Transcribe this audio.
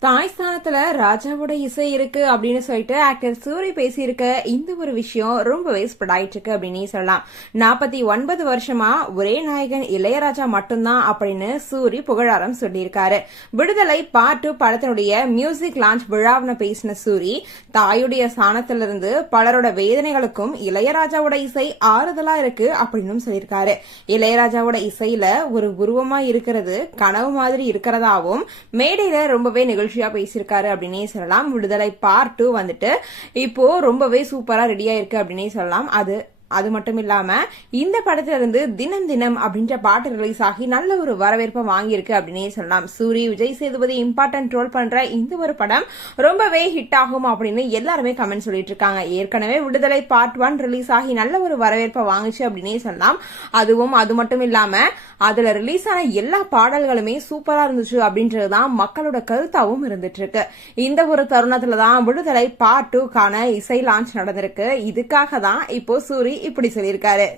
தாய் ஸ்தானத்துல ராஜாவோட இசை இருக்கு அப்படின்னு சொல்லிட்டு ஆக்டர் சூரி பேசியிருக்க இந்த ஒரு விஷயம் ரொம்பவே ஸ்ப்ரெட் ஆயிட்டு இருக்கு அப்படின்னு சொல்லலாம். நாற்பத்தி ஒன்பது வருஷமா ஒரே நாயகன் இளையராஜா மட்டும்தான் அப்படின்னு சூரி புகழாரம் சொல்லியிருக்காரு. விடுதலை பாட்டு படத்தினுடைய மியூசிக் லான்ச் விழாவின பேசின சூரி தாயுடைய ஸ்தானத்திலிருந்து பலரோட வேதனைகளுக்கும் இளையராஜாவோட இசை ஆறுதலா இருக்கு அப்படின்னு சொல்லியிருக்காரு. இளையராஜாவோட இசையில ஒரு உருவமா இருக்கிறது கனவு மாதிரி இருக்கிறதாவும் மேடையில ரொம்பவே நிகழ்ச்சி மகிழ்ச்சியா பேசியிருக்காரு அப்படின்னே சொல்லலாம். விடுதலை பார்ட் டூ வந்துட்டு இப்போ ரொம்பவே சூப்பரா ரெடியா இருக்கு அப்படின்னே சொல்லலாம். அது அது மட்டும் இல்லாம இந்த படத்துல இருந்து தினம் தினம் அப்படின்ற பாட்டு ரிலீஸ் ஆகி நல்ல ஒரு வரவேற்பை வாங்கியிருக்கு அப்படின்னே சொல்லலாம். சூரி விஜய் சேதுபதி இம்பார்ட்டன்ட் ரோல் பண்ற இந்த ஒரு படம் ரொம்பவே ஹிட் ஆகும் அப்படின்னு எல்லாருமே கமெண்ட் சொல்லிட்டு இருக்காங்க. ஏற்கனவே விடுதலை பார்ட் ஒன் ரிலீஸ் ஆகி நல்ல ஒரு வரவேற்பை வாங்குச்சு அப்படின்னே சொல்லலாம். அதுவும் அது மட்டும் இல்லாம அதுல ரிலீஸ் ஆன எல்லா பாடல்களுமே சூப்பரா இருந்துச்சு அப்படின்றதுதான் மக்களோட கருத்தாவும் இருந்துட்டு இருக்கு. இந்த ஒரு தருணத்துல தான் விடுதலை பார்ட் டூக்கான இசை லான்ச் நடந்திருக்கு. இதுக்காக தான் இப்போ சூரி இப்படி சொல்லியிருக்காரு.